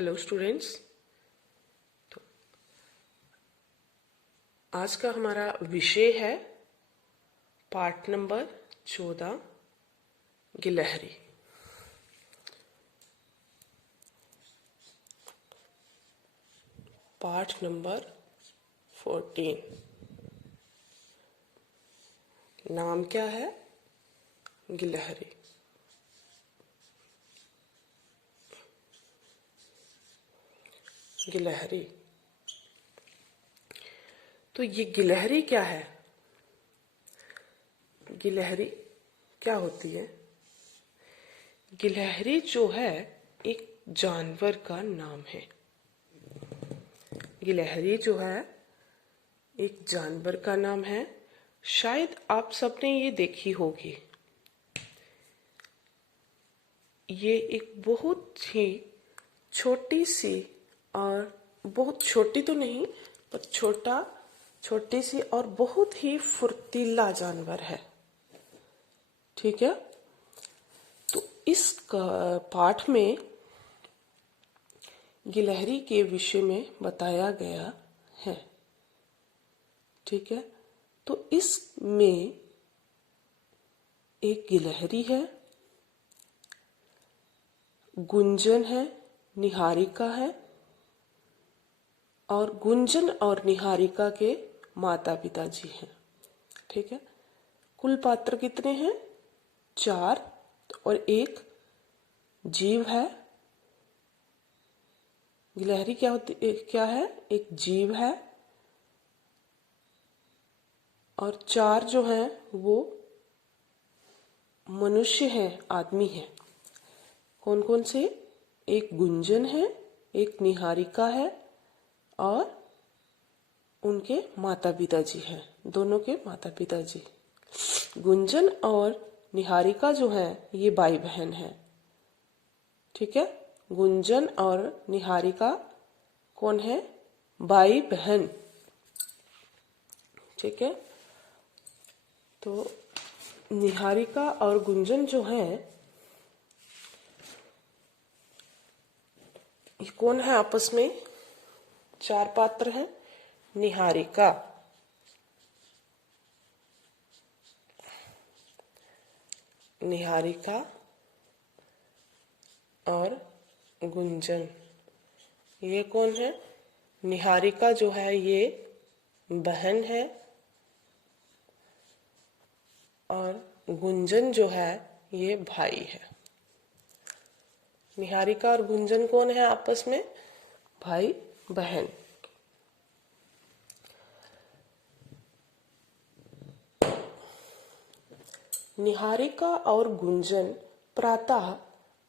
Hello students. तो आज का हमारा विषय है पाठ नंबर 14 गिलहरी। पाठ नंबर 14 नाम क्या है? गिलहरी। गिलहरी। तो ये गिलहरी क्या है? गिलहरी क्या होती है? गिलहरी जो है एक जानवर का नाम है। गिलहरी जो है एक जानवर का नाम है। शायद आप सबने ये देखी होगी। ये एक बहुत ही छोटी सी और बहुत छोटी तो नहीं पर छोटी सी और बहुत ही फुर्तीला जानवर है। ठीक है। तो इस पाठ में गिलहरी के विषय में बताया गया है। ठीक है। तो इसमें एक गिलहरी है, गुंजन है, निहारिका है और गुंजन और निहारिका के माता पिता जी हैं। ठीक है। कुल पात्र कितने हैं? 4 और एक जीव है। गिलहरी क्या है? एक जीव है और 4 जो हैं वो मनुष्य हैं, आदमी हैं। कौन कौन से? एक गुंजन है, एक निहारिका है और उनके माता पिता जी हैं, दोनों के माता पिता जी। गुंजन और निहारिका जो है ये भाई बहन है। ठीक है। गुंजन और निहारिका कौन है? भाई बहन। ठीक है। तो निहारिका और गुंजन जो है ये कौन है आपस में? 4 पात्र हैं। निहारिका, निहारिका और गुंजन। ये कौन है? निहारिका जो है ये बहन है और गुंजन जो है ये भाई है। निहारिका और गुंजन कौन है आपस में? भाई बहन। निहारिका और गुंजन प्रातः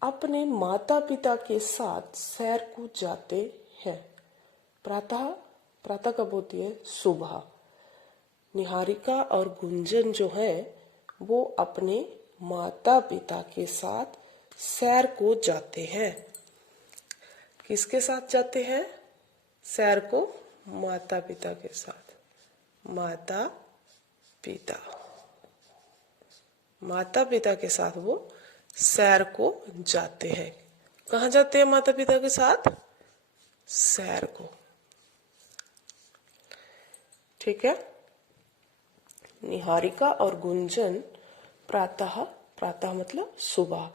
अपने माता पिता के साथ सैर को जाते हैं। प्रातः प्रातः कब होती है? सुबह। निहारिका और गुंजन जो है वो अपने माता पिता के साथ सैर को जाते हैं। किसके साथ जाते हैं सैर को? माता पिता के साथ। माता पिता, माता पिता के साथ वो सैर को जाते हैं। कहाँ जाते हैं माता पिता के साथ? सैर को। ठीक है। निहारिका और गुंजन प्रातः, प्रातः मतलब सुबह,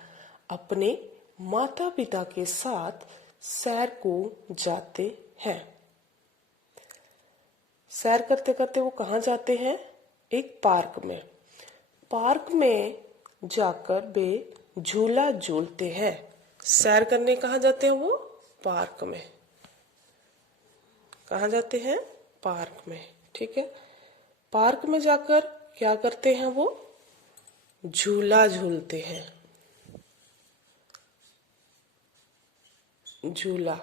अपने माता पिता के साथ सैर को जाते हैं। सैर करते करते वो कहाँ जाते हैं? एक पार्क में। पार्क में जाकर वे झूला झूलते हैं। सैर करने कहाँ जाते हैं वो? पार्क में। कहाँ जाते हैं? पार्क में। ठीक है। पार्क में जाकर क्या करते हैं वो? झूला झूलते हैं। झूला,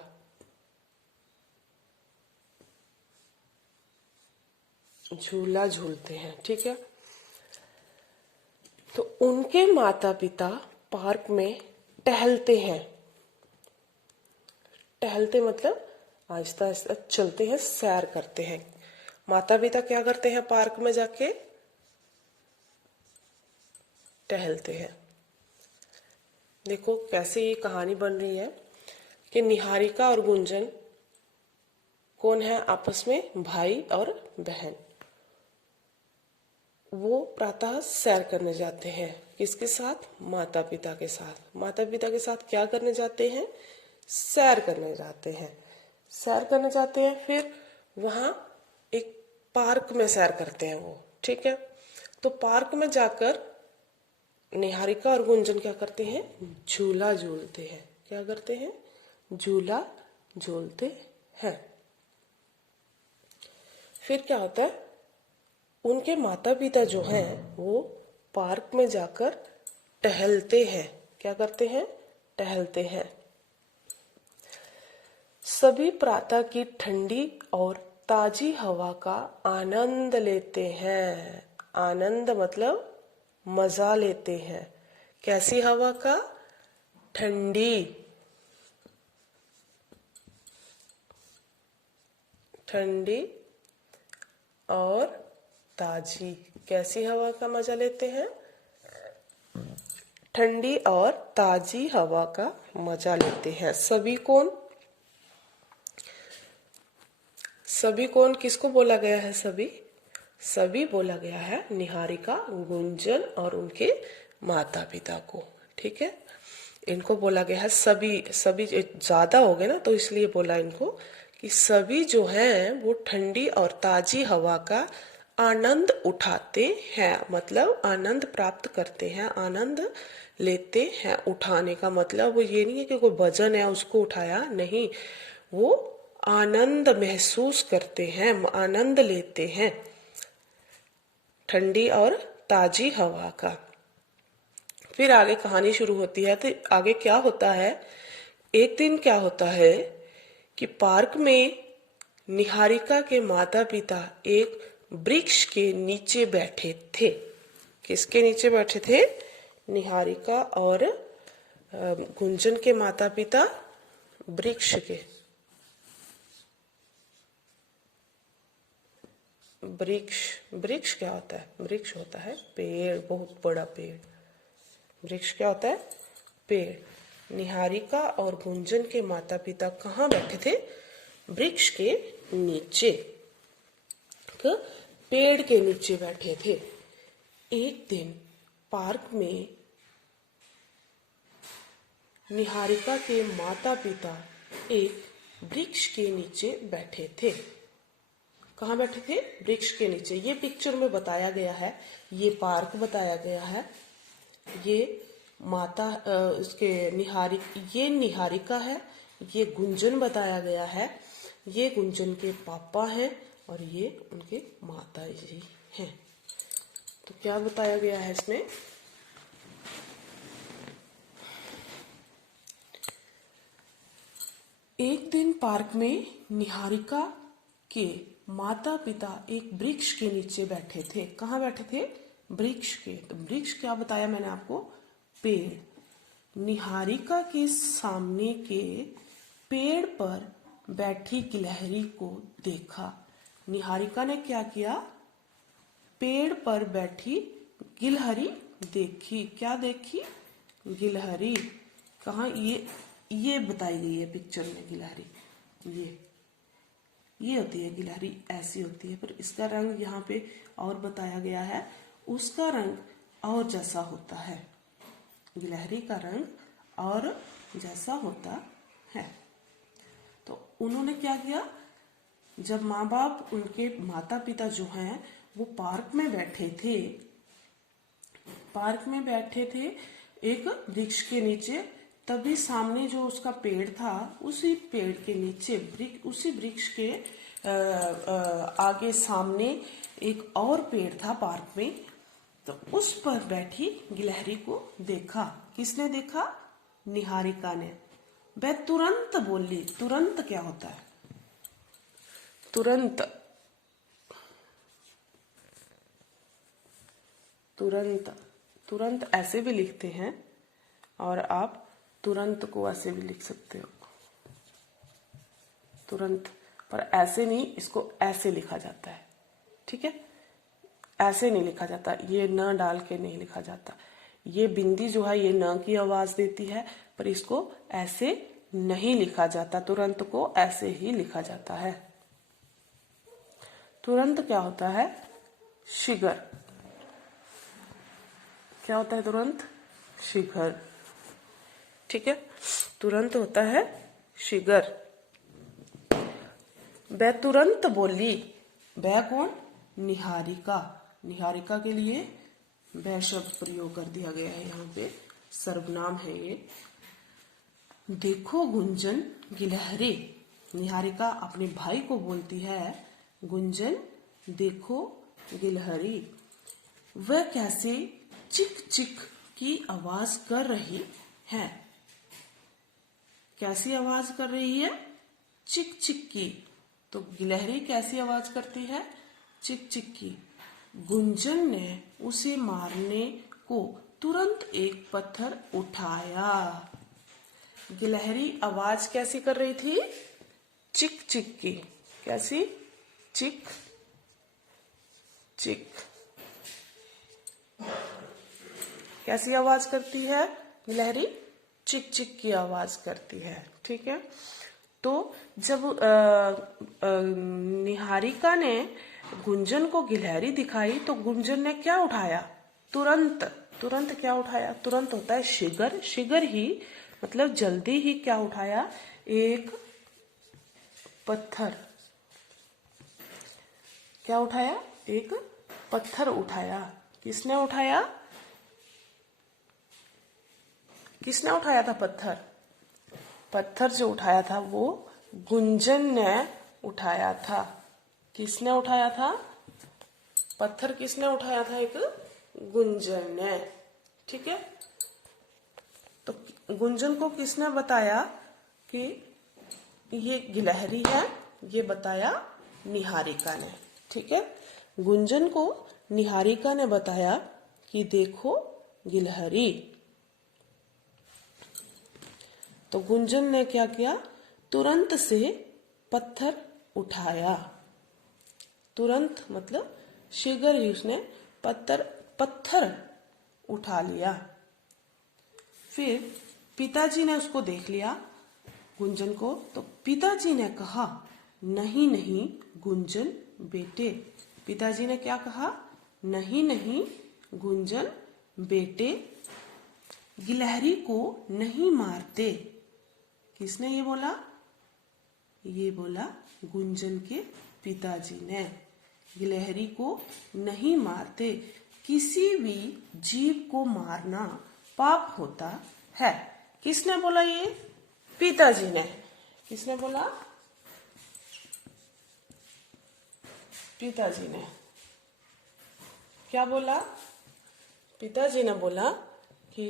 झूला झूलते हैं। ठीक है। तो उनके माता पिता पार्क में टहलते हैं। टहलते मतलब आहिस्ता आहिस्ता चलते हैं, सैर करते हैं। माता पिता क्या करते हैं? पार्क में जाके टहलते हैं। देखो कैसे ये कहानी बन रही है कि निहारिका और गुंजन कौन है आपस में, भाई और बहन। वो प्रातः सैर करने जाते हैं, किसके साथ, माता पिता के साथ। माता पिता के साथ क्या करने जाते हैं, सैर करने जाते हैं। सैर करने जाते हैं, फिर वहां एक पार्क में सैर करते हैं वो, ठीक है। तो पार्क में जाकर निहारिका और गुंजन क्या करते हैं, झूला झूलते हैं। क्या करते हैं, झूला झूलते हैं। फिर क्या होता है, उनके माता पिता जो हैं वो पार्क में जाकर टहलते हैं। क्या करते हैं, टहलते हैं। सभी प्रातः की ठंडी और ताजी हवा का आनंद लेते हैं। आनंद मतलब मजा लेते हैं। कैसी हवा का, ठंडी, ठंडी और ताजी। कैसी हवा का मजा लेते हैं, ठंडी और ताजी हवा का मजा लेते हैं। सभी कौन, सभी कौन किसको बोला गया है, सभी, सभी बोला गया है निहारिका, गुंजन और उनके माता पिता को, ठीक है। इनको बोला गया है सभी। सभी ज्यादा हो गए ना, तो इसलिए बोला इनको कि सभी जो हैं वो ठंडी और ताजी हवा का आनंद उठाते हैं। मतलब आनंद प्राप्त करते हैं, आनंद लेते हैं। उठाने का मतलब वो ये नहीं है कि कोई वजन है उसको उठाया, नहीं, वो आनंद महसूस करते हैं, आनंद लेते हैं ठंडी और ताजी हवा का। फिर आगे कहानी शुरू होती है। तो आगे क्या होता है, एक दिन क्या होता है कि पार्क में निहारिका के माता पिता एक वृक्ष के नीचे बैठे थे। किसके नीचे बैठे थे, निहारिका और गुंजन के माता पिता वृक्ष के, वृक्ष, वृक्ष क्या होता है, वृक्ष होता है पेड़, बहुत बड़ा पेड़। वृक्ष क्या होता है, पेड़। निहारिका और गुंजन के माता पिता कहाँ बैठे थे, वृक्ष के नीचे, तो पेड़ के नीचे बैठे थे। एक दिन पार्क में निहारिका के माता पिता एक वृक्ष के नीचे बैठे थे। कहाँ बैठे थे, वृक्ष के नीचे। ये पिक्चर में बताया गया है, ये पार्क बताया गया है, ये माता उसके ये निहारिका है, ये गुंजन बताया गया है, ये गुंजन के पापा हैं और ये उनके माता जी हैं। तो क्या बताया गया है इसमें, एक दिन पार्क में निहारिका के माता पिता एक वृक्ष के नीचे बैठे थे। कहाँ बैठे थे, वृक्ष के। तो वृक्ष क्या बताया मैंने आपको, पेड़। निहारिका के सामने के पेड़ पर बैठी गिलहरी को देखा। निहारिका ने क्या किया, पेड़ पर बैठी गिलहरी देखी। क्या देखी, गिलहरी। कहाँ, ये बताई गई है पिक्चर में गिलहरी, ये होती है गिलहरी, ऐसी होती है। पर इसका रंग यहाँ पे और बताया गया है, उसका रंग और जैसा होता है, गिलहरी का रंग और जैसा होता है। तो उन्होंने क्या किया, जब माँ बाप, उनके माता पिता जो हैं वो पार्क में बैठे थे, पार्क में बैठे थे एक वृक्ष के नीचे, तभी सामने जो उसका पेड़ था, उसी पेड़ के नीचे, उसी वृक्ष के आगे सामने एक और पेड़ था पार्क में। तो उस पर बैठी गिलहरी को देखा। किसने देखा, निहारिका ने। वह तुरंत बोली। तुरंत क्या होता है, तुरंत, तुरंत, तुरंत ऐसे भी लिखते हैं और आप तुरंत को ऐसे भी लिख सकते हो, तुरंत। पर ऐसे नहीं, इसको ऐसे लिखा जाता है, ठीक है। ऐसे नहीं लिखा जाता, ये न डाल के नहीं लिखा जाता। ये बिंदी जो है ये न की आवाज देती है, पर इसको ऐसे नहीं लिखा जाता, तुरंत को ऐसे ही लिखा जाता है। तुरंत क्या होता है? शीघ्र। क्या होता है तुरंत? शीघ्र। ठीक है, तुरंत होता है शीघ्र। वह तुरंत बोली। वह कौन? निहारिका। निहारिका के लिए वह शब्द प्रयोग कर दिया गया है, यहाँ पे सर्वनाम है ये। देखो गुंजन गिलहरी। निहारिका अपने भाई को बोलती है, गुंजन देखो गिलहरी, वह कैसे चिक चिक की आवाज कर रही है। कैसी आवाज कर रही है? चिक चिक की। तो गिलहरी कैसी आवाज करती है? चिक चिक की। गुंजन ने उसे मारने को तुरंत एक पत्थर उठाया। गिलहरी आवाज कैसी कर रही थी? चिक चिक की। कैसी? चिक चिक। कैसी आवाज करती है गिलहरी? चिक चिक की आवाज करती है। ठीक है, तो जब निहारिका ने गुंजन को गिलहरी दिखाई तो गुंजन ने क्या उठाया? तुरंत। तुरंत क्या उठाया? तुरंत होता है शीघ्र। शीघ्र ही मतलब जल्दी ही क्या उठाया? एक पत्थर। क्या उठाया? एक पत्थर उठाया। किसने उठाया? किसने उठाया था पत्थर? पत्थर जो उठाया था वो गुंजन ने उठाया था। किसने उठाया था? पत्थर किसने उठाया था? एक गुंजन ने। ठीक है, तो गुंजन को किसने बताया कि ये गिलहरी है? ये बताया निहारिका ने। ठीक है, गुंजन को निहारिका ने बताया कि देखो गिलहरी। तो गुंजन ने क्या किया? तुरंत से पत्थर उठाया। तुरंत मतलब शीघ्र ही उसने पत्थर उठा लिया। फिर पिताजी ने उसको देख लिया, गुंजन को। तो पिताजी ने कहा, नहीं नहीं गुंजन बेटे। पिताजी ने क्या कहा? नहीं नहीं गुंजन बेटे, गिलहरी को नहीं मारते। किसने ये बोला? ये बोला गुंजन के पिताजी ने। गिलहरी को नहीं मारते, किसी भी जीव को मारना पाप होता है। किसने बोला ये? पिताजी ने। किसने बोला? पिताजी ने। क्या बोला? पिताजी ने बोला कि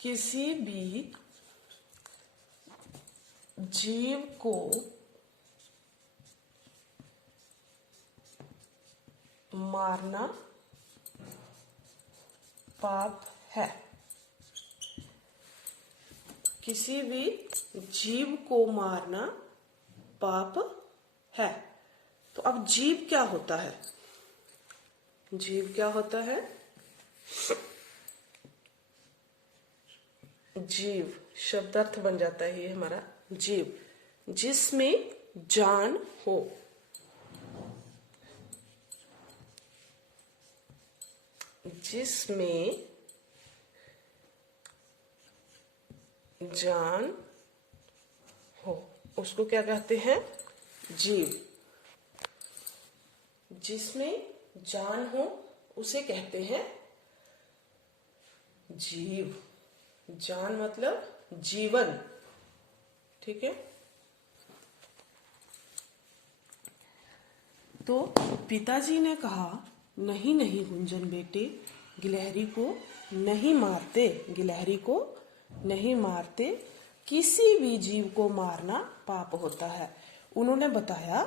किसी भी जीव को मारना पाप है। किसी भी जीव को मारना पाप है। तो अब जीव क्या होता है? जीव क्या होता है? जीव शब्दार्थ बन जाता है ये हमारा जीव, जिसमें जान हो। जिसमें जान हो उसको क्या कहते हैं? जीव। जिसमें जान हो उसे कहते हैं जीव। जान मतलब जीवन। ठीक है, तो पिताजी ने कहा, नहीं नहीं गुंजन बेटे, गिलहरी को नहीं मारते। गिलहरी को नहीं मारते, किसी भी जीव को मारना पाप होता है। उन्होंने बताया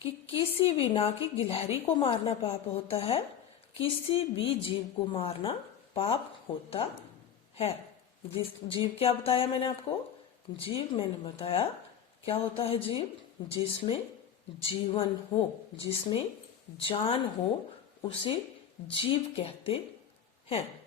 कि किसी भी, ना कि गिलहरी को मारना पाप होता है, किसी भी जीव को मारना पाप होता है। जीव क्या बताया मैंने आपको? जीव मैंने बताया क्या होता है जीव? जिसमें जीवन हो, जिसमें जान हो उसे जीव कहते हैं।